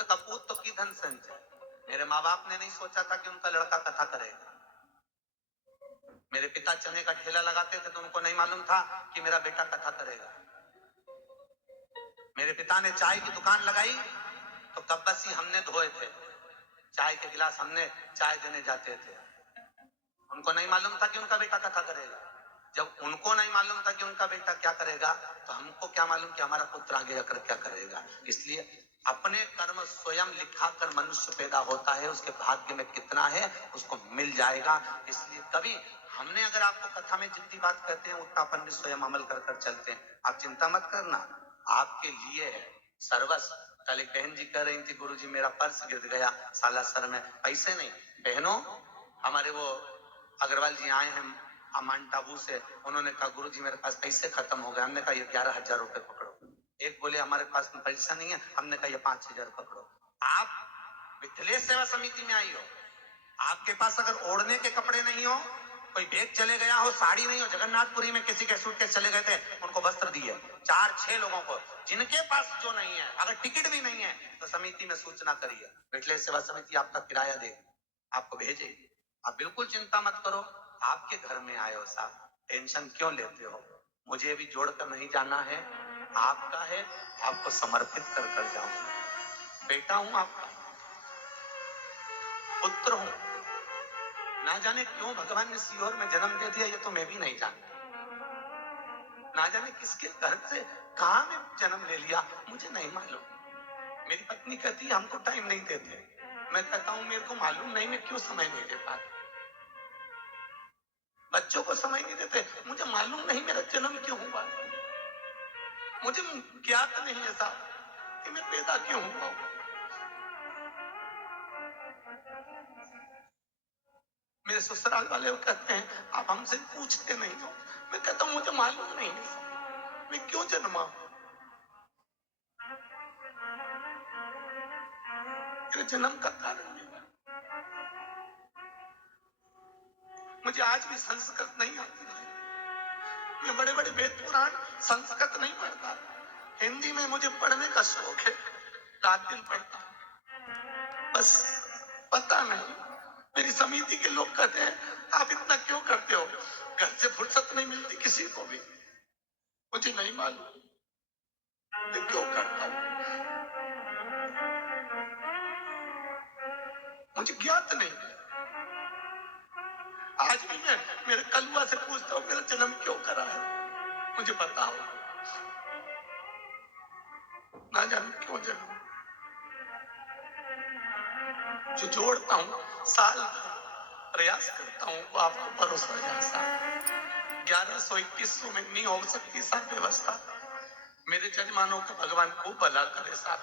पुत्र कपूत तो की धन संचय। मेरे माँ बाप ने नहीं सोचा था कि उनका लड़का कथा करेगा। मेरे पिता चने का ठेला लगाते थे तो उनको नहीं मालूम था कि मेरा बेटा कथा करेगा। मेरे पिता ने चाय की दुकान लगाई तो कब्बसी हमने धोए थे, चाय के गिलास हमने चाय देने जाते थे। उनको नहीं मालूम था कि उनका बेटा कथा करेगा। जब उनको नहीं मालूम था कि उनका बेटा क्या करेगा तो हमको क्या मालूम कि हमारा पुत्र आगे जाकर क्या करेगा। इसलिए अपने कर्म स्वयं लिखा कर मनुष्य पैदा होता है, उसके भाग्य में कितना है उसको मिल जाएगा। इसलिए कभी हमने अगर आपको कथा में जितनी बात कहते हैं उतना अपन भी स्वयं अमल कर कर चलते हैं। आप चिंता मत करना, आपके लिए है सर्वस्व। कल एक बहन जी कह रही थी, गुरुजी मेरा पर्स गिर गया सालासर में, पैसे नहीं। बहनों, हमारे वो अग्रवाल जी आए हैं माउंट आबू से, उन्होंने कहा गुरुजी मेरे पास पैसे खत्म हो गए। हमने कहा ये 11,000 रुपए पकड़ो। एक बोले हमारे पास पैसा नहीं है, हमने कहा ये 5,000 पकड़ो। आप मिथिलेश सेवा समिति में आई हो, आपके पास अगर ओढ़ने के कपड़े नहीं हो, कोई बैग चले गया हो, साड़ी नहीं हो, जगन्नाथपुरी में किसी के सूटकेस चले गए थे, उनको वस्त्र दिए 4-6 लोगों को। जिनके पास जो नहीं है, अगर टिकट भी नहीं है तो समिति में सूचना करिए, मिथिलेश सेवा समिति आपका किराया देगी, आपको भेजेगी। आप बिल्कुल चिंता मत करो, आपके घर में आए हो साहब, टेंशन क्यों लेते हो। मुझे भी जोड़कर नहीं जाना है, आपका है, आपको समर्पित कर कर जाऊंगा। बेटा हूं आपका, पुत्र हूं। ना जाने क्यों भगवान ने सीहोर में जन्म दे दिया, ये तो मैं भी नहीं जानता। ना जाने किसके घर से कहां में जन्म ले लिया, मुझे नहीं मालूम। मेरी पत्नी कहती है हमको टाइम नहीं देते, मैं कहता हूं मेरे को मालूम नहीं, मैं क्यों समय नहीं दे पाता। बच्चों को समय नहीं देते, मुझे मालूम नहीं मेरा जन्म क्यों हुआ, मुझे ज्ञात नहीं है साहब कि मैं पैदा क्यों हुआ। मेरे ससुराल वाले कहते हैं आप हमसे पूछते नहीं हो, मैं कहता हूं मुझे मालूम नहीं है मैं क्यों जन्मा। मेरे जन्म का कारण नहीं है। मुझे आज भी संस्कृत नहीं आती है, मैं बड़े बड़े वेद पुराण संस्कृत नहीं पढ़ता, हिंदी में मुझे पढ़ने का शौक है, रात दिन पढ़ता हूं। बस पता नहीं, मेरी समिति के लोग कहते हैं आप इतना क्यों करते हो, घर से फुर्सत नहीं मिलती किसी को भी। मुझे नहीं मालूम मैं क्यों करता हूं, मुझे ज्ञात नहीं है। आज भी मैं मेरे कलुआ से पूछता हूं मेरा जन्म क्यों करा है, मुझे बताओ, ना जाने क्यों जन्म। जो जोड़ता हूं साल प्रयास करता हूं वो आपको भरोसा जैसा 1121 में नहीं हो सकती साहब व्यवस्था। मेरे जजमानों का भगवान खूब भला करे साहब,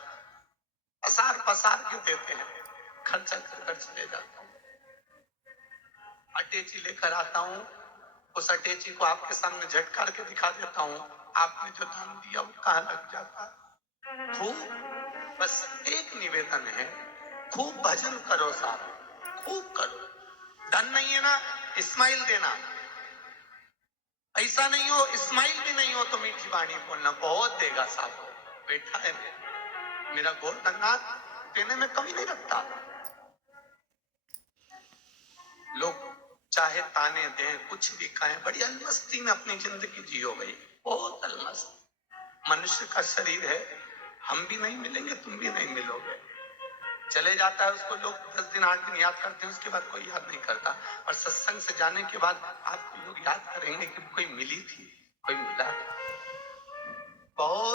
असार पसार के देते हैं, खर्चा कर चले जाता हूं। अटैची लेकर आता हूं, उस अटैची को आपके सामने झटकार के दिखा देता हूं, आपने जो दान दिया वो कहां लग जाता। खूब बस एक निवेदन है, खूब भजन करो साहब, खूब करो। धन नहीं है ना, इस्माइल देना, ऐसा नहीं हो इस्माइल भी नहीं हो तो मीठी वाणी बोलना, बहुत देगा साहब। बेटा है मेरा गोरधननाथ, देने में कमी नहीं रखता। लोग चाहे ताने दें, कुछ भी कहें, बड़ी अलमस्ती में अपनी जिंदगी जियो भाई, बहुत अलमस्त। मनुष्य का शरीर है, हम भी नहीं मिलेंगे, तुम भी नहीं मिलोगे। चले जाता है उसको लोग 10 दिन 8 दिन याद करते हैं, उसके बाद कोई याद नहीं करता। और सत्संग से जाने के बाद आपको लोग याद करेंगे कि कोई मिली थी,